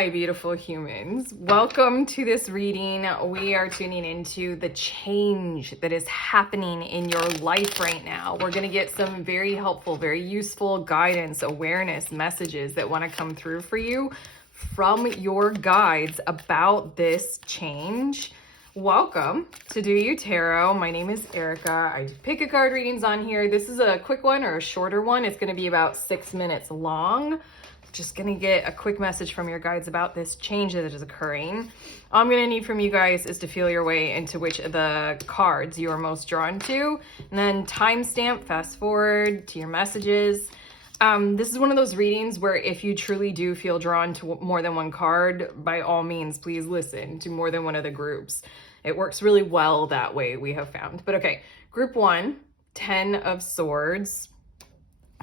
Hi, beautiful humans. Welcome to this reading. We are tuning into the change that is happening in your life right now. We're going to get some very helpful, very useful guidance, awareness, messages that want to come through for you from your guides about this change. Welcome to Do You Tarot. My name is Erica. I pick a card readings on here. This is a quick one or a shorter one. It's going to be about 6 minutes long. Just gonna get a quick message from your guides about this change that is occurring. All I'm gonna need from you guys is to feel your way into which of the cards you are most drawn to, and then timestamp, fast forward to your messages. This is one of those readings where if you truly do feel drawn to more than one card, by all means, please listen to more than one of the groups. It works really well that way, we have found. But okay, group 1, 10 of Swords.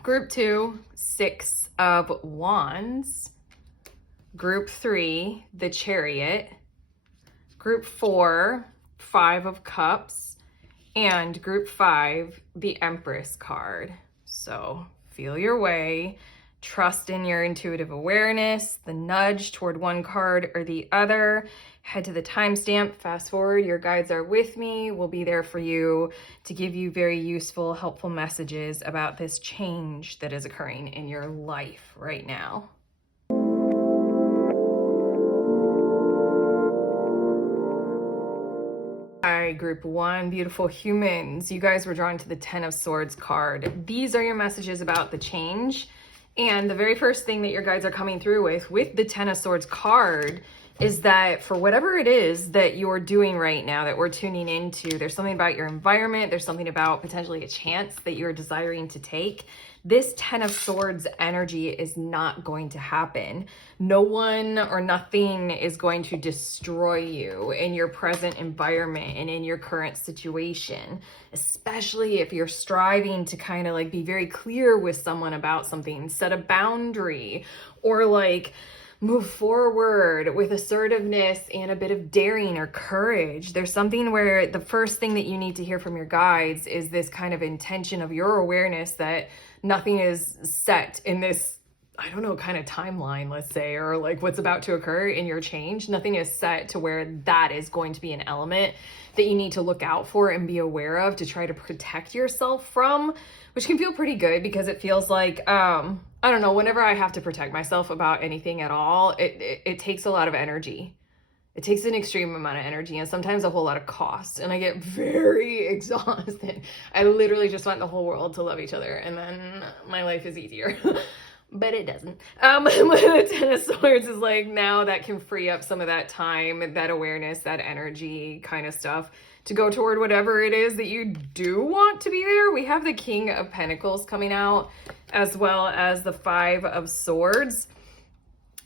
Group 2, 6 of Wands. Group 3, the Chariot. Group 4, 5 of Cups. And group 5, the Empress card. So feel your way. Trust in your intuitive awareness, the nudge toward one card or the other. Head to the timestamp, fast forward, your guides are with me. We'll be there for you to give you very useful, helpful messages about this change that is occurring in your life right now. Hi, group 1, beautiful humans. You guys were drawn to the 10 of Swords card. These are your messages about the change. And the very first thing that your guides are coming through with the 10 of Swords card is that for whatever it is that you're doing right now that we're tuning into, there's something about your environment, there's something about potentially a chance that you're desiring to take. This 10 of Swords energy is not going to happen. No one or nothing is going to destroy you in your present environment and in your current situation, especially if you're striving to kind of like be very clear with someone about something, set a boundary, or like move forward with assertiveness and a bit of daring or courage. There's something where the first thing that you need to hear from your guides is this kind of intention of your awareness that nothing is set in this, I don't know, kind of timeline, let's say, or like what's about to occur in your change. Nothing is set to where that is going to be an element that you need to look out for and be aware of to try to protect yourself from, which can feel pretty good because it feels like, I don't know, whenever I have to protect myself about anything at all, it takes a lot of energy. It takes an extreme amount of energy and sometimes a whole lot of cost. And I get very exhausted. I literally just want the whole world to love each other and then my life is easier. But it doesn't. The 10 of Swords is like now that can free up some of that time, that awareness, that energy kind of stuff to go toward whatever it is that you do want to be there. We have the King of Pentacles coming out as well as the 5 of Swords.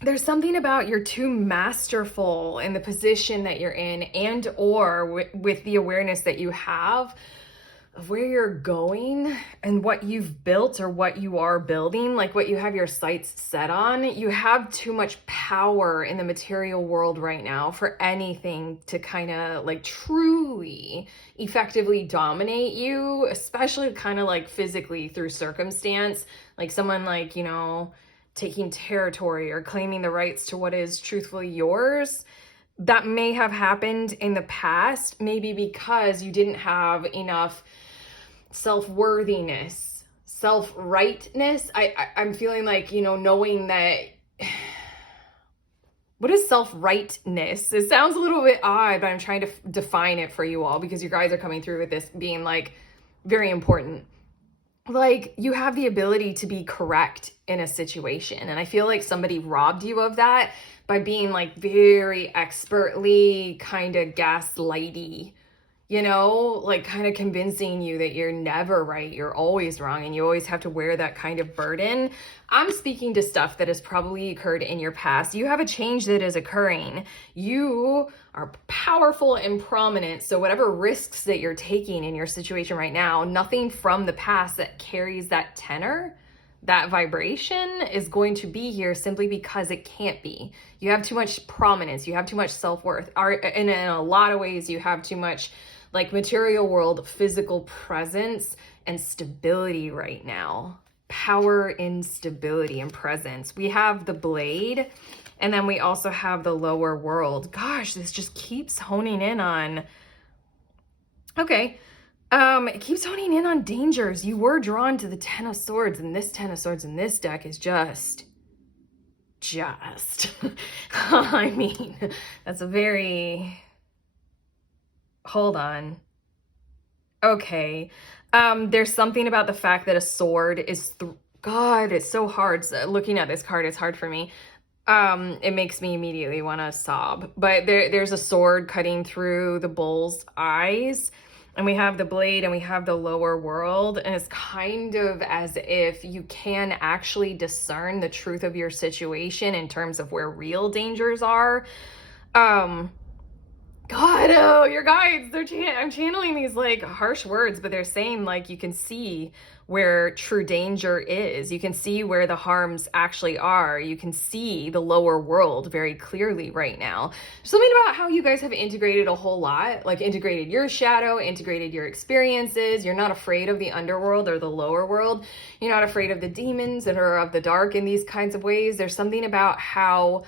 There's something about you're too masterful in the position that you're in and or with the awareness that you have of where you're going and what you've built or what you are building, like what you have your sights set on. You have too much power in the material world right now for anything to kind of like truly effectively dominate you, especially kind of like physically through circumstance, like someone like, you know, taking territory or claiming the rights to what is truthfully yours. That may have happened in the past, maybe because you didn't have enough self-worthiness, self-rightness. I'm feeling like, you know, knowing that, what is self-rightness? It sounds a little bit odd, but I'm trying to define it for you all because you guys are coming through with this being like very important. Like you have the ability to be correct in a situation. And I feel like somebody robbed you of that by being like very expertly kind of gaslighty, you know, like kind of convincing you that you're never right, you're always wrong, and you always have to wear that kind of burden. I'm speaking to stuff that has probably occurred in your past. You have a change that is occurring. You are powerful and prominent. So whatever risks that you're taking in your situation right now, nothing from the past that carries that tenor, that vibration is going to be here simply because it can't be. You have too much prominence. You have too much self-worth. And in a lot of ways, you have too much like material world, physical presence and stability right now. Power, instability, and presence. We have the Blade And then we also have the lower world. Gosh, this just keeps honing in on, okay. It keeps honing in on dangers. You were drawn to the Ten of Swords, and this Ten of Swords in this deck is just, I mean, that's a very, hold on. Okay. There's something about the fact that a sword is, God, it's so hard. Looking at this card, it's hard for me. It makes me immediately want to sob. But there's a sword cutting through the bull's eyes. And we have the blade and we have the lower world. And it's kind of as if you can actually discern the truth of your situation in terms of where real dangers are. God, oh, your guides, I'm channeling these like harsh words, but they're saying like you can see where true danger is. You can see where the harms actually are. You can see the lower world very clearly right now. Something about how you guys have integrated a whole lot, like integrated your shadow, integrated your experiences. You're not afraid of the underworld or the lower world. You're not afraid of the demons that are of the dark in these kinds of ways. There's something about how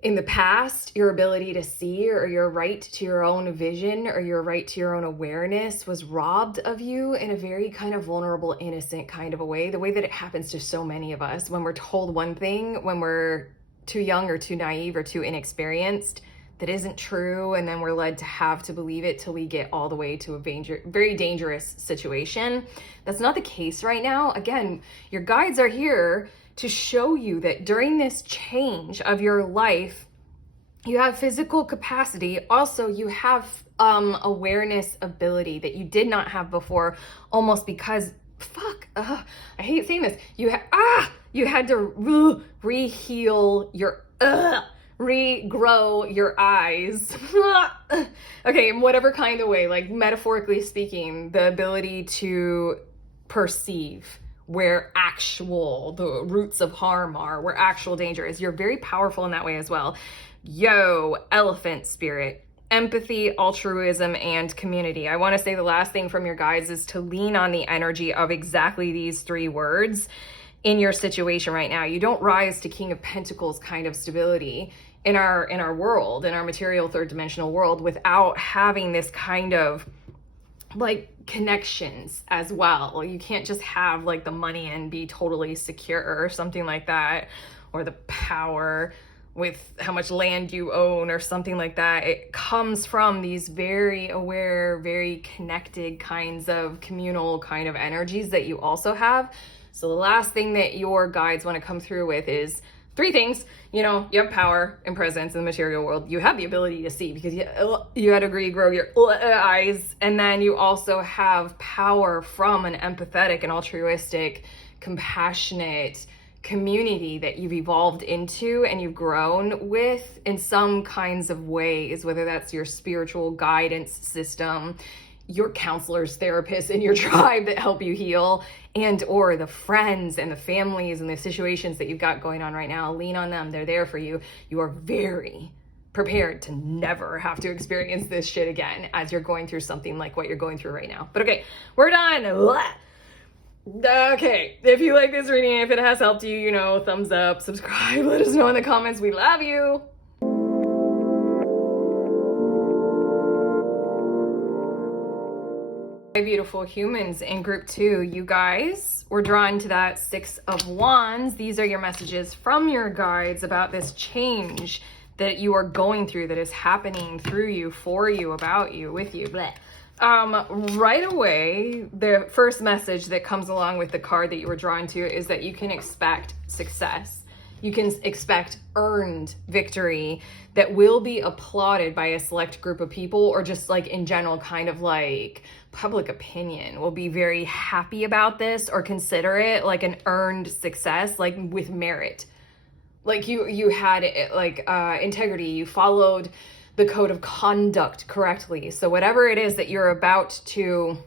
in the past, your ability to see or your right to your own vision or your right to your own awareness was robbed of you in a very kind of vulnerable, innocent kind of a way, the way that it happens to so many of us when we're told one thing, when we're too young or too naive or too inexperienced, that isn't true, and then we're led to have to believe it till we get all the way to a very dangerous situation. That's not the case right now. Again, your guides are here to show you that during this change of your life, you have physical capacity. Also, you have awareness ability that you did not have before, almost because, I hate saying this. You had to re-heal your, regrow your eyes. Okay, in whatever kind of way, like metaphorically speaking, the ability to perceive where the roots of harm are, where actual danger is. You're very powerful in that way as well. Yo, elephant spirit, empathy, altruism, and community. I want to say the last thing from your guides is to lean on the energy of exactly these three words in your situation right now. You don't rise to King of Pentacles kind of stability in our world, in our material third dimensional world, without having this kind of like connections as well. You can't just have like the money and be totally secure or something like that, or the power with how much land you own or something like that. It comes from these very aware, very connected kinds of communal kind of energies that you also have. So the last thing that your guides want to come through with is three things. You know, you have power and presence in the material world. You have the ability to see because you had to regrow your eyes. And then you also have power from an empathetic and altruistic, compassionate community that you've evolved into and you've grown with in some kinds of ways, whether that's your spiritual guidance system, your counselors, therapists in your tribe that help you heal, and or the friends and the families and the situations that you've got going on right now. Lean on them. They're there for you. You are very prepared to never have to experience this shit again as you're going through something like what you're going through right now. But okay, we're done. Okay, if you like this reading, if it has helped you, you know, thumbs up, subscribe, let us know in the comments. We love you. Beautiful humans in group 2, you guys were drawn to that 6 of Wands. These are your messages from your guides about this change that you are going through, that is happening through you, for you, about you, with you. Bleh. Right away, the first message that comes along with the card that you were drawn to is that you can expect success. You can expect earned victory that will be applauded by a select group of people, or just like in general, kind of like public opinion will be very happy about this or consider it like an earned success, like with merit. Like you had like integrity, you followed the code of conduct correctly. So whatever it is that you're about to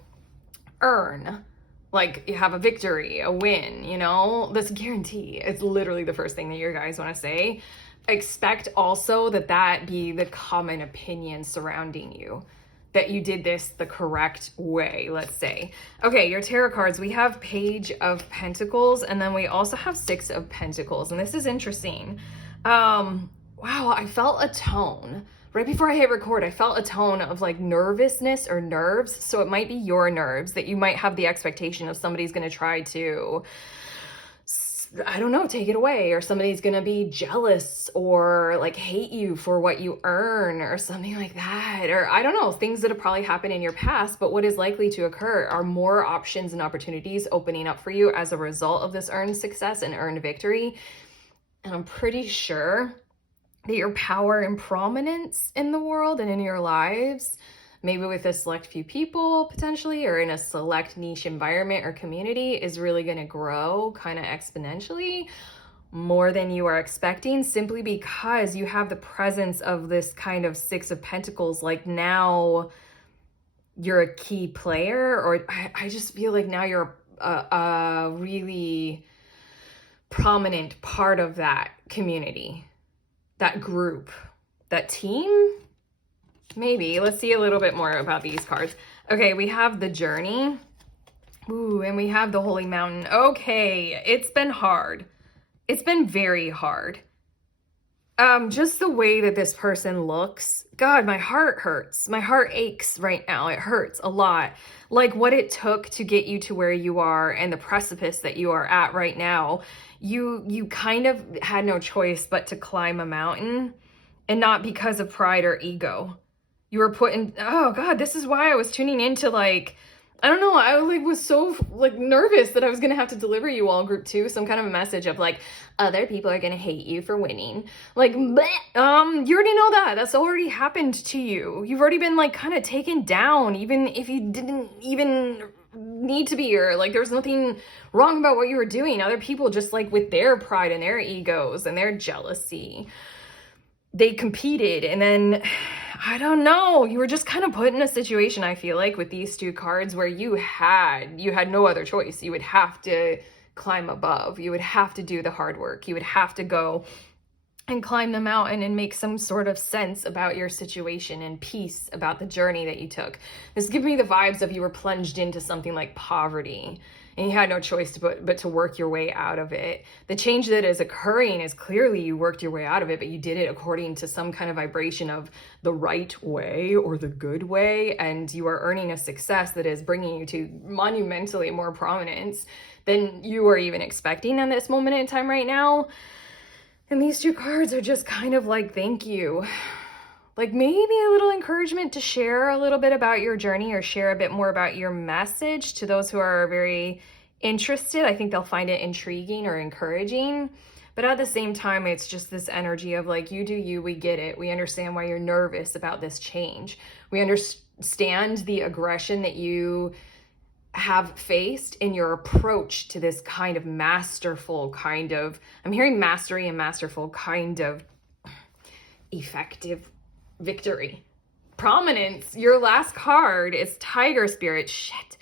earn, like you have a victory, a win, you know, this guarantee. It's literally the first thing that your guys want to say. Expect also that be the common opinion surrounding you, that you did this the correct way, let's say. Okay, your tarot cards, we have Page of Pentacles, and then we also have 6 of Pentacles, and this is interesting. Wow, I felt a tone. Right before I hit record, I felt a tone of like nervousness or nerves. So it might be your nerves that you might have the expectation of somebody's going to try to, I don't know, take it away, or somebody's going to be jealous or like hate you for what you earn or something like that. Or I don't know, things that have probably happened in your past, but what is likely to occur are more options and opportunities opening up for you as a result of this earned success and earned victory. And I'm pretty sure that your power and prominence in the world and in your lives, maybe with a select few people potentially, or in a select niche environment or community, is really going to grow kind of exponentially more than you are expecting, simply because you have the presence of this kind of Six of Pentacles. Like now you're a key player, or I just feel like now you're a really prominent part of that community, that group, that team, maybe. Let's see a little bit more about these cards. Okay, we have the Journey. Ooh, and we have the Holy Mountain. Okay, it's been hard. It's been very hard. Just the way that this person looks, God, my heart hurts. My heart aches right now. It hurts a lot. Like what it took to get you to where you are and the precipice that you are at right now. You kind of had no choice but to climb a mountain, and not because of pride or ego. You were put in, oh God, this is why I was tuning into like, I don't know, I like was so like nervous that I was gonna have to deliver you all group 2 some kind of a message of like, other people are gonna hate you for winning. Like, bleh, you already know that. That's already happened to you. You've already been like kind of taken down, even if you didn't even need to be, or like there's nothing wrong about what you were doing. Other people just like with their pride and their egos and their jealousy, they competed, and then I don't know, you were just kind of put in a situation, I feel like, with these 2 cards where you had no other choice. You would have to climb above. You would have to do the hard work. You would have to go and climb the mountain and make some sort of sense about your situation and peace about the journey that you took. This gives me the vibes of you were plunged into something like poverty, and you had no choice but to work your way out of it. The change that is occurring is clearly you worked your way out of it, but you did it according to some kind of vibration of the right way or the good way, and you are earning a success that is bringing you to monumentally more prominence than you are even expecting in this moment in time right now. And these 2 cards are just kind of like, thank you. Like maybe a little encouragement to share a little bit about your journey, or share a bit more about your message to those who are very interested. I think they'll find it intriguing or encouraging. But at the same time, it's just this energy of like, you do you, we get it. We understand why you're nervous about this change. We understand the aggression that you have faced in your approach to this kind of masterful kind of, I'm hearing mastery and masterful kind of effective victory. Prominence, your last card is Tiger Spirit. Shit.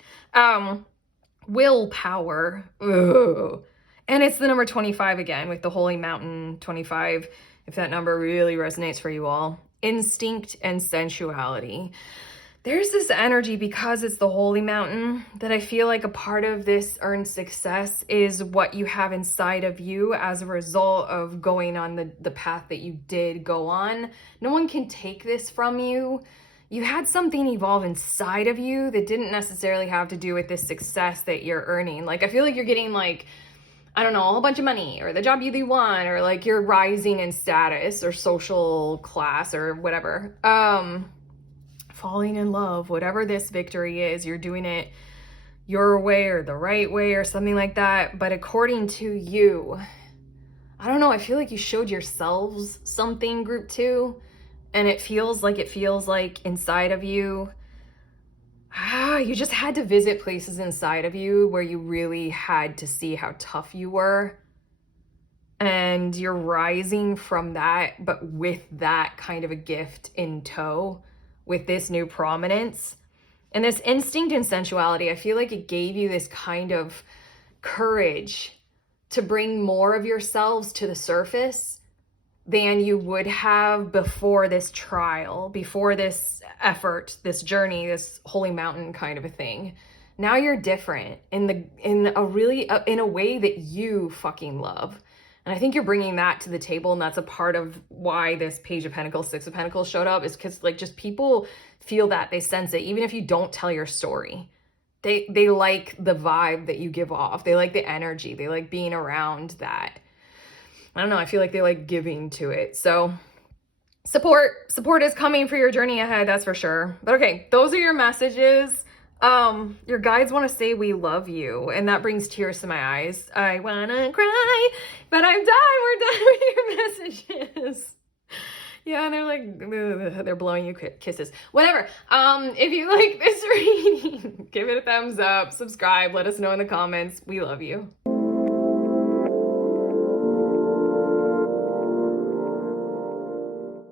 Willpower. Ugh. And it's the number 25 again, with the Holy Mountain 25, if that number really resonates for you all. Instinct and sensuality. There's this energy, because it's the Holy Mountain, that I feel like a part of this earned success is what you have inside of you as a result of going on the path that you did go on. No one can take this from you. You had something evolve inside of you that didn't necessarily have to do with this success that you're earning. Like, I feel like you're getting like, I don't know, a whole bunch of money, or the job you want, or like you're rising in status or social class or whatever. Falling in love, whatever this victory is, you're doing it your way or the right way or something like that. But according to you, I don't know, I feel like you showed yourselves something, group 2, and it feels like inside of you, you just had to visit places inside of you where you really had to see how tough you were. And you're rising from that, but with that kind of a gift in tow, with this new prominence and this instinct and sensuality. I feel like it gave you this kind of courage to bring more of yourselves to the surface than you would have before this trial, before this effort, this journey, this Holy Mountain kind of a thing. Now you're different in a way that you fucking love. And I think you're bringing that to the table, and that's a part of why this Page of Pentacles, Six of Pentacles showed up, is because like just people feel that, they sense it, even if you don't tell your story. They like the vibe that you give off. They like the energy. They like being around that. I don't know. I feel like they like giving to it. So support is coming for your journey ahead. That's for sure. But okay, those are your messages. Your guides want to say we love you, and that brings tears to my eyes. I wanna cry, but I'm done. We're done with your messages. Yeah, and they're like, they're blowing you kisses. Whatever. If you like this reading, give it a thumbs up, subscribe, let us know in the comments. We love you.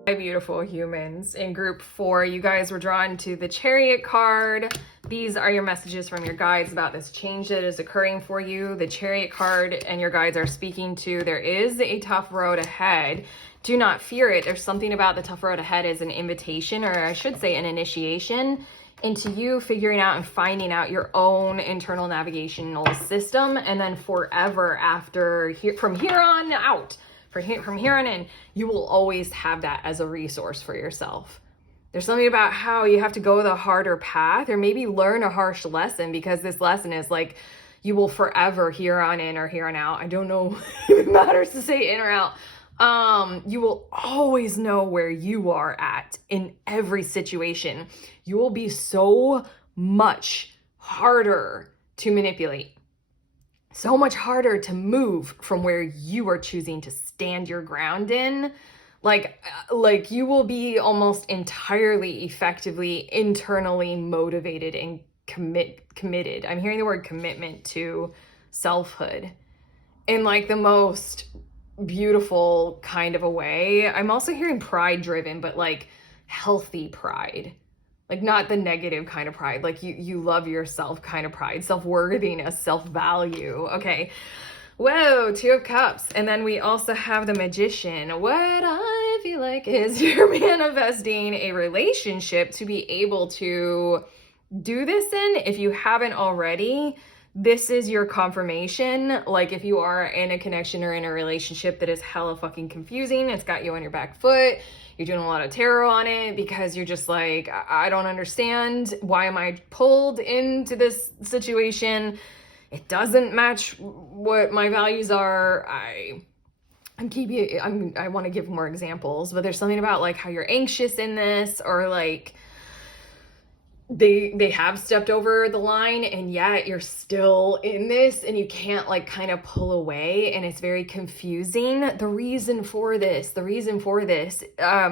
Hi, beautiful humans. In group 4, you guys were drawn to the Chariot card. These are your messages from your guides about this change that is occurring for you. The Chariot card and your guides are speaking to, there is a tough road ahead. Do not fear it. There's something about the tough road ahead as an invitation, or I should say an initiation into you figuring out and finding out your own internal navigational system. And then forever after, from here on out, from here on in, you will always have that as a resource for yourself. There's something about how you have to go the harder path, or maybe learn a harsh lesson, because this lesson is like, you will forever, here on in or here on out, I don't know if it matters to say in or out, you will always know where you are at in every situation. You will be so much harder to manipulate, so much harder to move from where you are choosing to stand your ground in. Like you will be almost entirely effectively internally motivated and committed. I'm hearing the word commitment to selfhood in like the most beautiful kind of a way. I'm also hearing pride driven, but like healthy pride, like not the negative kind of pride, like you love yourself kind of pride, self-worthiness, self-value. Okay. Whoa, 2 of Cups. And then we also have the Magician. What I feel like is you're manifesting a relationship to be able to do this in. If you haven't already, this is your confirmation. Like if you are in a connection or in a relationship that is hella fucking confusing, it's got you on your back foot, you're doing a lot of tarot on it because you're just like, I don't understand. Why am I pulled into this situation? It doesn't match what my values are. I want to give more examples, but there's something about like how you're anxious in this, or like they have stepped over the line and yet you're still in this and you can't like kind of pull away, and it's very confusing. The reason for this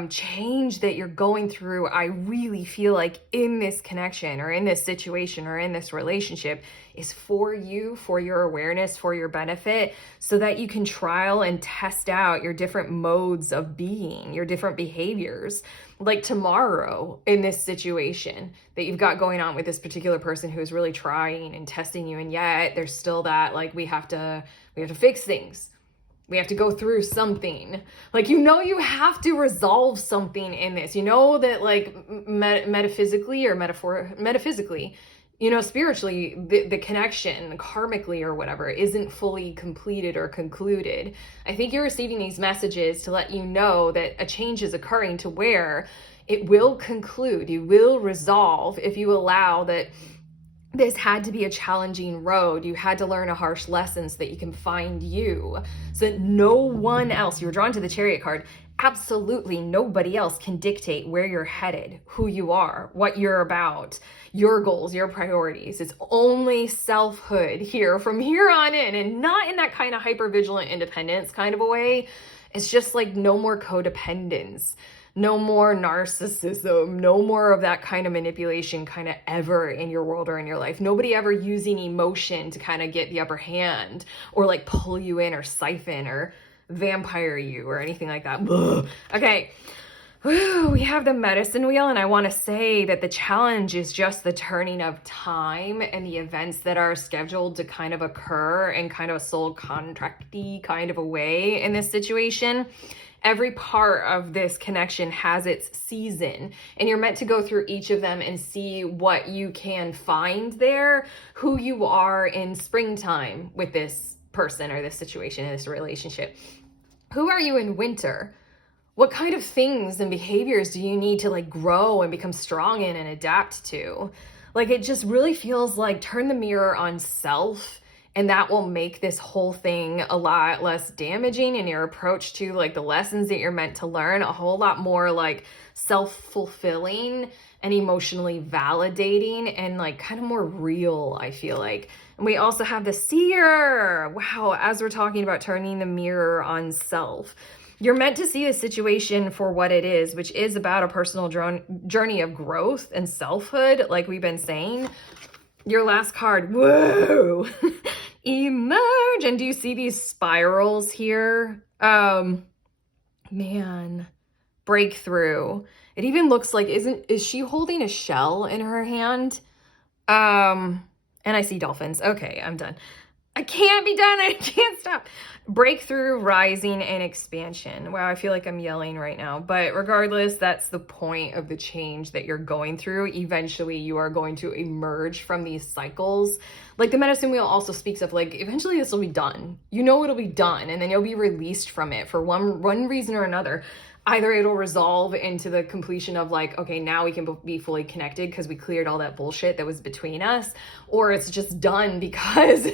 change that you're going through, I really feel like in this connection or in this situation or in this relationship, is for you, for your awareness, for your benefit, so that you can trial and test out your different modes of being, your different behaviors. Like tomorrow in this situation that you've got going on with this particular person who is really trying and testing you, and yet there's still that like we have to fix things. We have to go through something. Like, you know, you have to resolve something in this. You know that like metaphysically or metaphysically, you know, spiritually, the connection karmically or whatever isn't fully completed or concluded. I think you're receiving these messages to let you know that a change is occurring to where it will conclude, you will resolve if you allow that. This had to be a challenging road. You had to learn a harsh lesson so that you can find you. So that no one else, you were drawn to the Chariot card, absolutely nobody else can dictate where you're headed, who you are, what you're about, your goals, your priorities. It's only selfhood here from here on in, and not in that kind of hyper-vigilant independence kind of a way. It's just like no more codependence. No more narcissism, no more of that kind of manipulation kind of ever in your world or in your life. Nobody ever using emotion to kind of get the upper hand or like pull you in or siphon or vampire you or anything like that. Ugh. Okay, whew, we have the Medicine Wheel, and I want to say that the challenge is just the turning of time and the events that are scheduled to kind of occur in kind of a soul contracty kind of a way in this situation. Every part of this connection has its season, and you're meant to go through each of them and see what you can find there, who you are in springtime with this person or this situation, this relationship. Who are you in winter? What kind of things and behaviors do you need to like grow and become strong in and adapt to? Like, it just really feels like turn the mirror on self, and that will make this whole thing a lot less damaging, and your approach to like the lessons that you're meant to learn a whole lot more like self-fulfilling and emotionally validating and like kind of more real, I feel like. And we also have the seer. Wow, as we're talking about turning the mirror on self. You're meant to see the situation for what it is, which is about a personal journey of growth and selfhood, like we've been saying. Your last card, whoa, emerge. And do you see these spirals here? Man, breakthrough. It even looks like, is she holding a shell in her hand? And I see dolphins. Okay, I'm done. I can't be done. I can't stop. Breakthrough, rising, and expansion. Wow, I feel like I'm yelling right now. But regardless, that's the point of the change that you're going through. Eventually, you are going to emerge from these cycles. Like the medicine wheel also speaks of, like, eventually this will be done. You know it'll be done, and then you'll be released from it for one reason or another. Either it'll resolve into the completion of like, okay, now we can be fully connected because we cleared all that bullshit that was between us, or it's just done because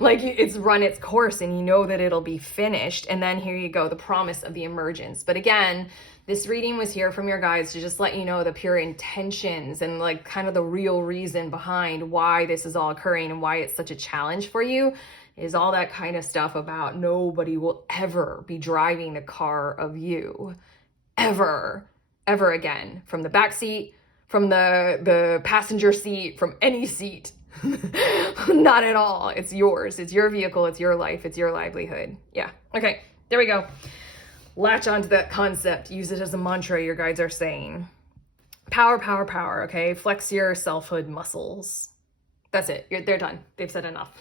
like it's run its course and you know that it'll be finished. And then here you go, the promise of the emergence. But again, this reading was here from your guides to just let you know the pure intentions and like kind of the real reason behind why this is all occurring and why it's such a challenge for you. Is all that kind of stuff about nobody will ever be driving the car of you. Ever again, from the back seat, from the passenger seat, from any seat. Not at all. It's yours. It's your vehicle. It's your life. It's your livelihood. Yeah. Okay. There we go. Latch onto that concept. Use it as a mantra, your guides are saying. Power, power, power. Okay. Flex your selfhood muscles. That's it. They're done. They've said enough.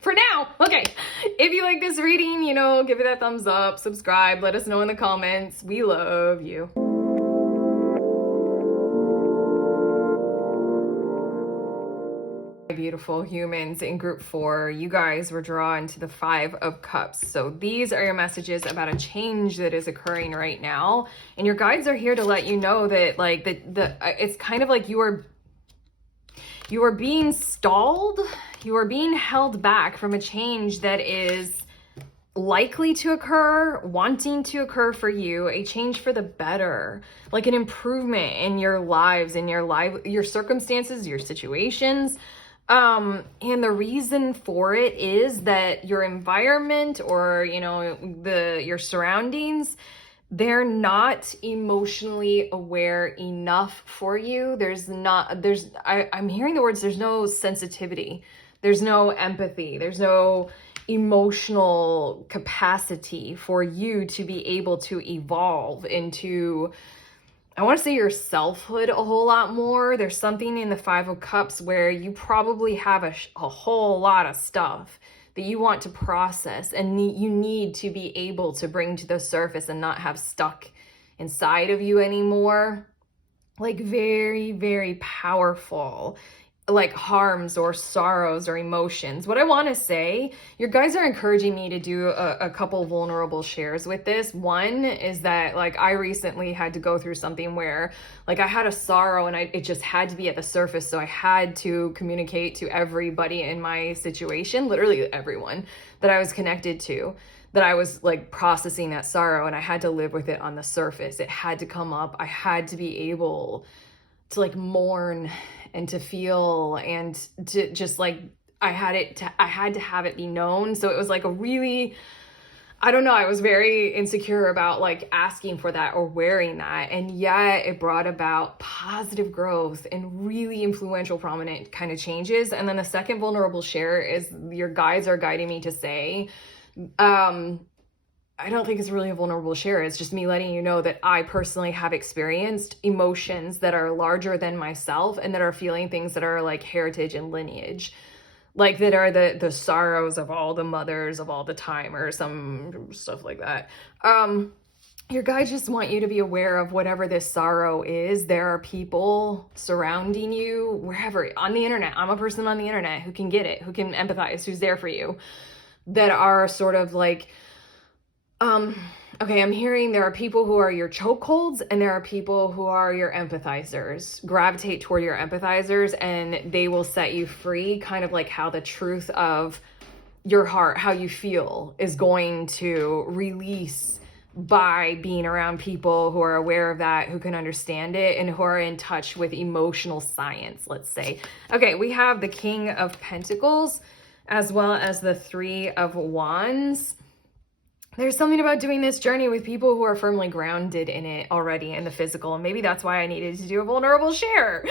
For now. Okay. If you like this reading, you know, give it that thumbs up, subscribe, let us know in the comments. We love you. Beautiful humans in group 4, you guys were drawn to the 5 of Cups. So these are your messages about a change that is occurring right now. And your guides are here to let you know that like it's kind of like you are being stalled. You are being held back from a change that is likely to occur, wanting to occur for you, a change for the better, like an improvement in your lives, in your circumstances, your situations. And the reason for it is that your environment or, you know, your surroundings, they're not emotionally aware enough for you. I'm hearing the words, there's no sensitivity. There's no empathy. There's no emotional capacity for you to be able to evolve into, I want to say, your selfhood a whole lot more. There's something in the 5 of Cups where you probably have a whole lot of stuff that you want to process and you need to be able to bring to the surface and not have stuck inside of you anymore. Like very, very powerful, like harms or sorrows or emotions. What I want to say, your guides are encouraging me to do a couple vulnerable shares with this. One is that like I recently had to go through something where like I had a sorrow and it just had to be at the surface. So I had to communicate to everybody in my situation, literally everyone that I was connected to, that I was like processing that sorrow, and I had to live with it on the surface. It had to come up. I had to be able to like mourn and to feel and to just like, I had to have it be known. So it was like a really, I don't know, I was very insecure about like asking for that or wearing that. And yet it brought about positive growth and really influential, prominent kind of changes. And then the second vulnerable share is your guides are guiding me to say, I don't think it's really a vulnerable share. It's just me letting you know that I personally have experienced emotions that are larger than myself and that are feeling things that are like heritage and lineage, like that are the sorrows of all the mothers of all the time or some stuff like that. Your guides just want you to be aware of whatever this sorrow is. There are people surrounding you wherever on the internet. I'm a person on the internet who can get it, who can empathize, who's there for you, that are sort of like, okay, I'm hearing there are people who are your chokeholds and there are people who are your empathizers. Gravitate toward your empathizers and they will set you free, kind of like how the truth of your heart, how you feel, is going to release by being around people who are aware of that, who can understand it, and who are in touch with emotional science, let's say. Okay, we have the King of Pentacles as well as the Three of Wands. There's something about doing this journey with people who are firmly grounded in it already, in the physical. And maybe that's why I needed to do a vulnerable share.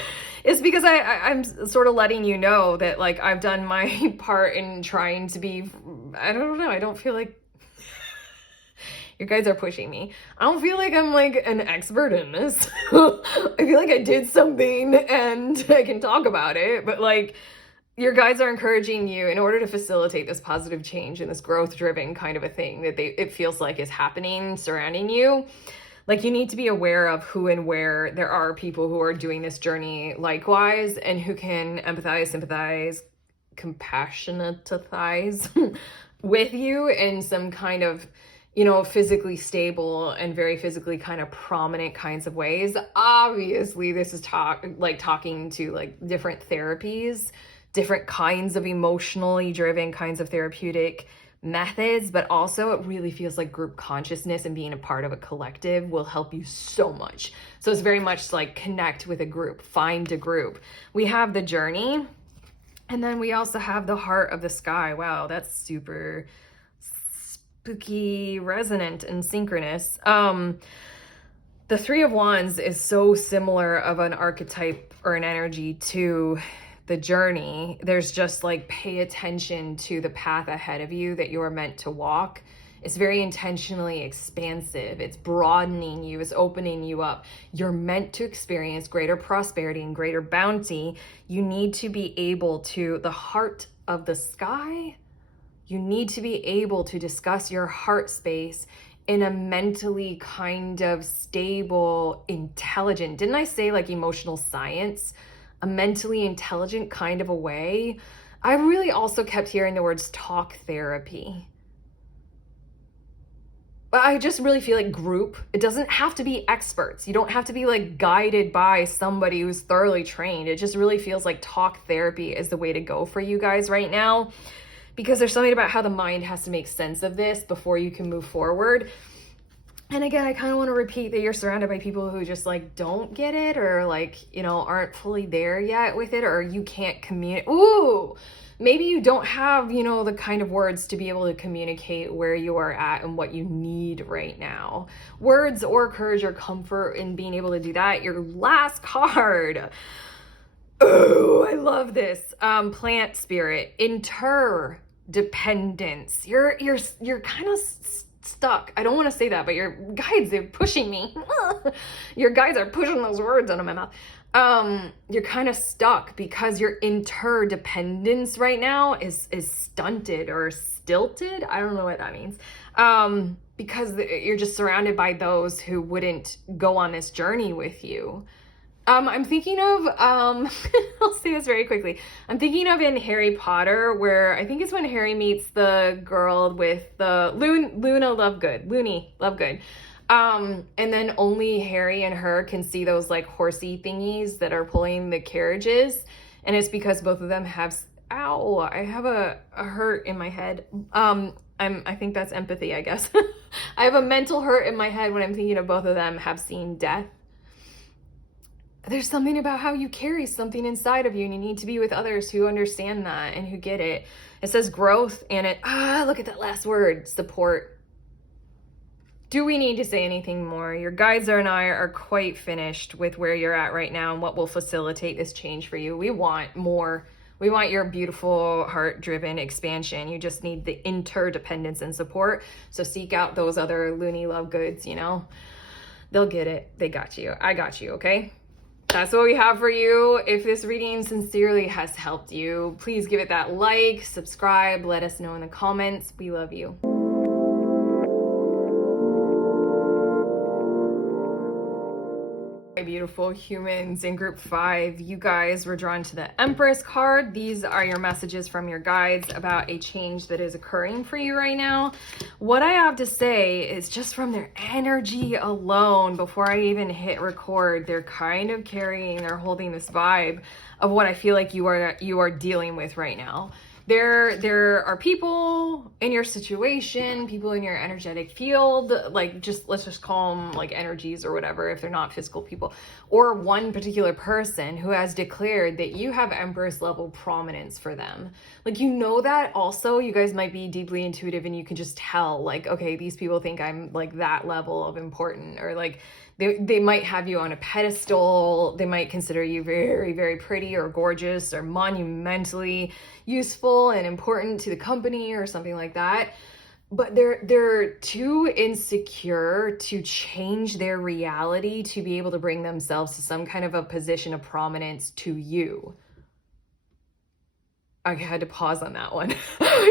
It's because I'm sort of letting you know that, like, I've done my part in trying to be, I don't know, I don't feel like, you guys are pushing me. I don't feel like I'm like an expert in this. I feel like I did something and I can talk about it, but like, your guides are encouraging you in order to facilitate this positive change and this growth driven kind of a thing that it feels like is happening surrounding you. Like, you need to be aware of who and where there are people who are doing this journey likewise and who can empathize, sympathize, compassionateize with you in some kind of, you know, physically stable and very physically kind of prominent kinds of ways. Obviously, this is talking to like different therapies, different kinds of emotionally driven kinds of therapeutic methods, but also it really feels like group consciousness and being a part of a collective will help you so much. So it's very much like connect with a group, find a group. We have the Journey, and then we also have the Heart of the Sky. Wow, that's super spooky, resonant, and synchronous. The Three of Wands is so similar of an archetype or an energy to the Journey. There's just like, pay attention to the path ahead of you that you are meant to walk. It's very intentionally expansive. It's broadening you. It's opening you up. You're meant to experience greater prosperity and greater bounty. You need to be able to, the Heart of the Sky, you need to be able to discuss your heart space in a mentally kind of stable, intelligent, didn't I say like emotional science? A mentally intelligent kind of a way. I really also kept hearing the words talk therapy. But I just really feel like group. It doesn't have to be experts. You don't have to be like guided by somebody who's thoroughly trained. It just really feels like talk therapy is the way to go for you guys right now, because there's something about how the mind has to make sense of this before you can move forward. And again, I kind of want to repeat that you're surrounded by people who just like don't get it, or like, you know, aren't fully there yet with it, or you can't communicate. Ooh, maybe you don't have, you know, the kind of words to be able to communicate where you are at and what you need right now. Words or courage or comfort in being able to do that. Your last card. Oh, I love this. Plant spirit, interdependence. You're kind of stuck. I don't want to say that, but your guides, they're pushing me. Your guides are pushing those words out of my mouth. You're kind of stuck because your interdependence right now is stunted or stilted. I don't know what that means. Because you're just surrounded by those who wouldn't go on this journey with you. I'm thinking of, I'll say this very quickly. I'm thinking of in Harry Potter, where I think it's when Harry meets the girl with the Luna Lovegood. And then only Harry and her can see those like horsey thingies that are pulling the carriages. And it's because both of them have, ow, I have a hurt in my head. I think that's empathy, I guess. I have a mental hurt in my head when I'm thinking of both of them have seen death. There's something about how you carry something inside of you, and you need to be with others who understand that and who get it. It says growth, and look at that last word, support. Do we need to say anything more? Your guides and I are quite finished with where you're at right now and what will facilitate this change for you. We want more. We want your beautiful heart-driven expansion. You just need the interdependence and support. So seek out those other loony love goods, you know. They'll get it. They got you. I got you, okay? That's what we have for you. If this reading sincerely has helped you, please give it that like, subscribe, let us know in the comments. We love you. Beautiful humans in group 5, you guys were drawn to the Empress card. These are your messages from your guides about a change that is occurring for you right now. What I have to say is just from their energy alone, before I even hit record, they're kind of they're holding this vibe of what I feel like you are dealing with right now. There are people in your situation, people in your energetic field, like let's just call them like energies or whatever, if they're not physical people, or one particular person who has declared that you have Empress level prominence for them. Like, you know, that also you guys might be deeply intuitive and you can just tell, like, okay, these people think I'm like that level of important, or like they might have you on a pedestal. They might consider you very, very pretty or gorgeous or monumentally useful and important to the company or something like that. But they're too insecure to change their reality to be able to bring themselves to some kind of a position of prominence to you. I had to pause on that one.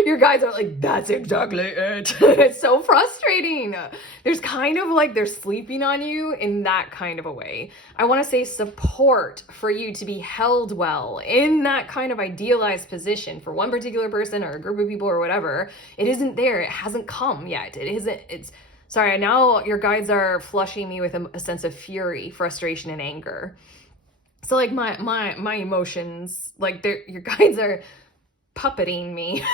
Your guys are like, that's exactly it. It's so frustrating. There's kind of like they're sleeping on you in that kind of a way. I want to say support for you to be held well in that kind of idealized position for one particular person or a group of people or whatever. It isn't there. It hasn't come yet. Sorry, now your guides are flushing me with a sense of fury, frustration, and anger. So like my emotions, like your guides are puppeting me.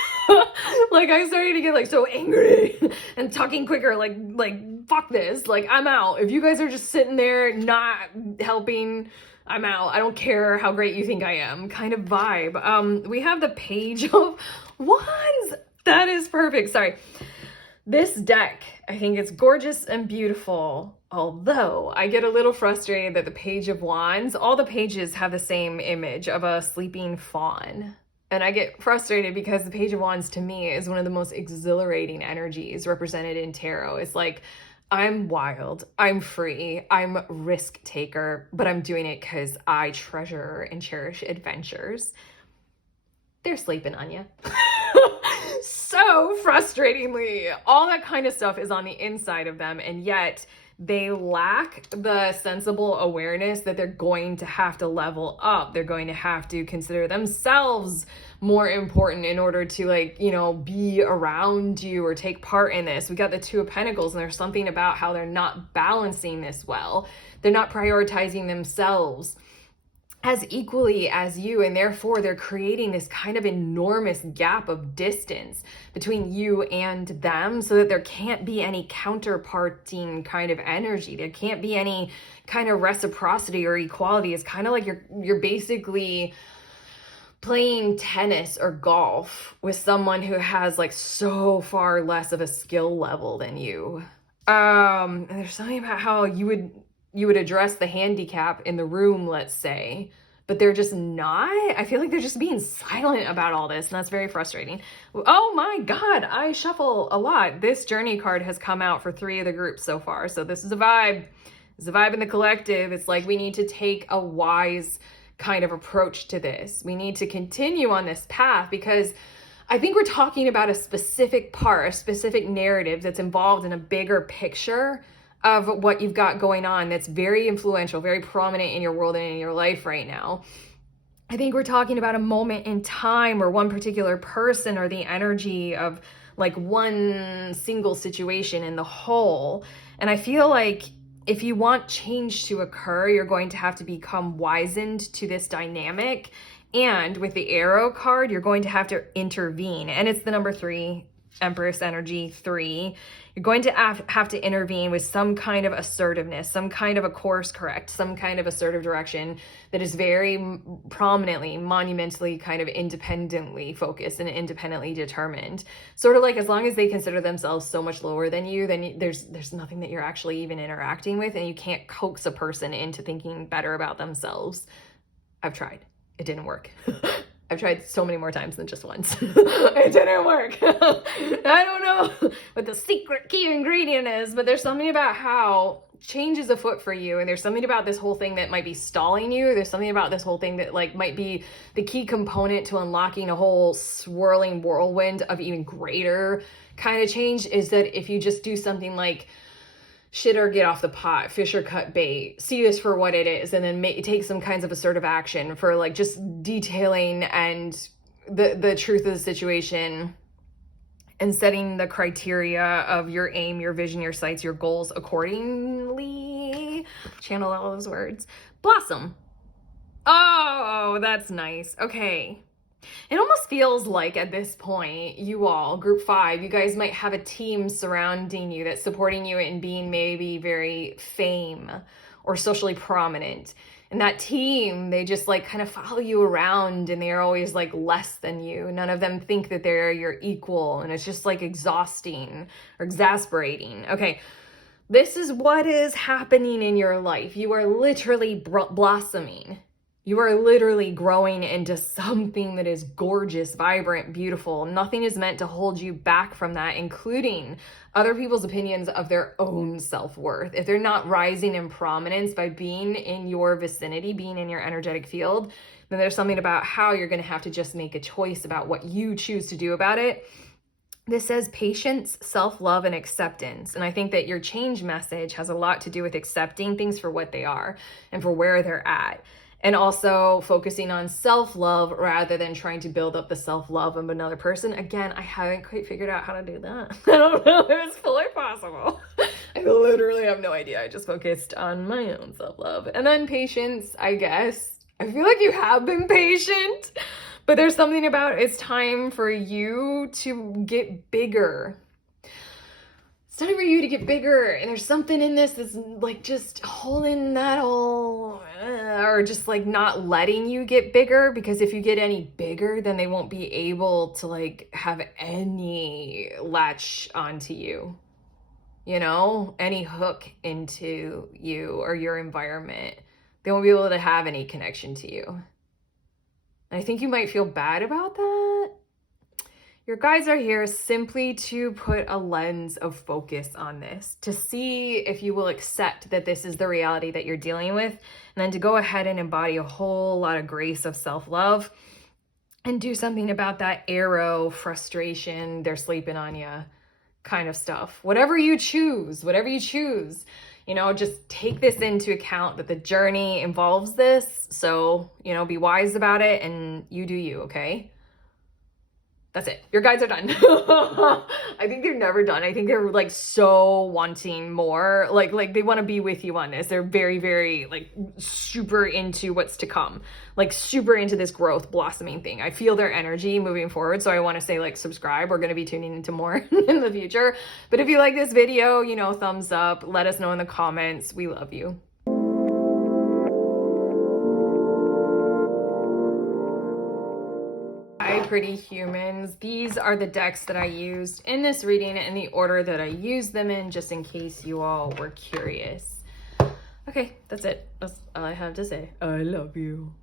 Like, I'm starting to get like so angry and talking quicker, like fuck this, like I'm out. If you guys are just sitting there not helping, I'm out. I don't care how great you think I am kind of vibe. We have the Page of Wands. That is perfect. Sorry. This deck, I think it's gorgeous and beautiful, although I get a little frustrated that the Page of Wands, all the pages have the same image of a sleeping fawn. And I get frustrated because the Page of Wands to me is one of the most exhilarating energies represented in tarot. It's like, I'm wild, I'm free, I'm risk taker, but I'm doing it because I treasure and cherish adventures. They're sleeping on you. So frustratingly, all that kind of stuff is on the inside of them, and yet they lack the sensible awareness that they're going to have to level up. They're going to have to consider themselves more important in order to, like, you know, be around you or take part in this. We got the Two of Pentacles, and there's something about how they're not balancing this well. They're not prioritizing themselves as equally as you, and therefore they're creating this kind of enormous gap of distance between you and them, so that there can't be any counterparting kind of energy. There can't be any kind of reciprocity or equality. It's kind of like you're basically playing tennis or golf with someone who has like so far less of a skill level than you. And there's something about how you would address the handicap in the room, let's say, but they're just not. I feel like they're just being silent about all this, and that's very frustrating. Oh my God, I shuffle a lot. This Journey card has come out for 3 of the groups so far, so this is a vibe. It's a vibe in the collective. It's like we need to take a wise kind of approach to this. We need to continue on this path, because I think we're talking about a specific part, a specific narrative that's involved in a bigger picture of what you've got going on that's very influential, very prominent in your world and in your life right now. I think we're talking about a moment in time or one particular person or the energy of like one single situation in the whole. And I feel like if you want change to occur, you're going to have to become wizened to this dynamic. And with the Arrow card, you're going to have to intervene. And it's the number 3, Empress energy 3. You're going to have to intervene with some kind of assertiveness, some kind of a course correct, some kind of assertive direction that is very prominently, monumentally, kind of independently focused and independently determined. Sort of like, as long as they consider themselves so much lower than you, then there's nothing that you're actually even interacting with, and you can't coax a person into thinking better about themselves. I've tried. It didn't work. I've tried so many more times than just once. It didn't work. I don't know what the secret key ingredient is, but there's something about how change is afoot for you, and there's something about this whole thing that might be stalling you. There's something about this whole thing that like might be the key component to unlocking a whole swirling whirlwind of even greater kind of change, is that if you just do something like shit or get off the pot, fish or cut bait, see this for what it is, and then take some kinds of assertive action for like just detailing and the truth of the situation and setting the criteria of your aim, your vision, your sights, your goals accordingly. Channel all those words. Blossom. Oh, that's nice. Okay. It almost feels like at this point, you all, group 5, you guys might have a team surrounding you that's supporting you in being maybe very fame or socially prominent. And that team, they just like kind of follow you around and they're always like less than you. None of them think that they're your equal, and it's just like exhausting or exasperating. Okay, this is what is happening in your life. You are literally blossoming. You are literally growing into something that is gorgeous, vibrant, beautiful. Nothing is meant to hold you back from that, including other people's opinions of their own self-worth. If they're not rising in prominence by being in your vicinity, being in your energetic field, then there's something about how you're going to have to just make a choice about what you choose to do about it. This says patience, self-love, and acceptance. And I think that your change message has a lot to do with accepting things for what they are and for where they're at. And also focusing on self-love rather than trying to build up the self-love of another person. Again, I haven't quite figured out how to do that. I don't know if it's fully possible. I literally have no idea. I just focused on my own self-love. And then patience, I guess. I feel like you have been patient, but there's something about it's time for you to get bigger. It's time for you to get bigger, and there's something in this that's like just holding that all, or just like not letting you get bigger, because if you get any bigger, then they won't be able to like have any latch onto you, you know, any hook into you or your environment. They won't be able to have any connection to you. And I think you might feel bad about that. Your guides are here simply to put a lens of focus on this, to see if you will accept that this is the reality that you're dealing with, and then to go ahead and embody a whole lot of grace of self-love and do something about that arrow, frustration, they're sleeping on you kind of stuff. Whatever you choose, you know, just take this into account that the journey involves this. So, you know, be wise about it and you do you, okay? That's it. Your guides are done. I think they're never done. I think they're like so wanting more. Like they want to be with you on this. They're very, very like super into what's to come. Like super into this growth blossoming thing. I feel their energy moving forward. So I want to say like subscribe. We're going to be tuning into more in the future. But if you like this video, you know, thumbs up. Let us know in the comments. We love you. Hi, pretty humans. These are the decks that I used in this reading in the order that I used them in, just in case you all were curious. Okay, that's it. That's all I have to say. I love you.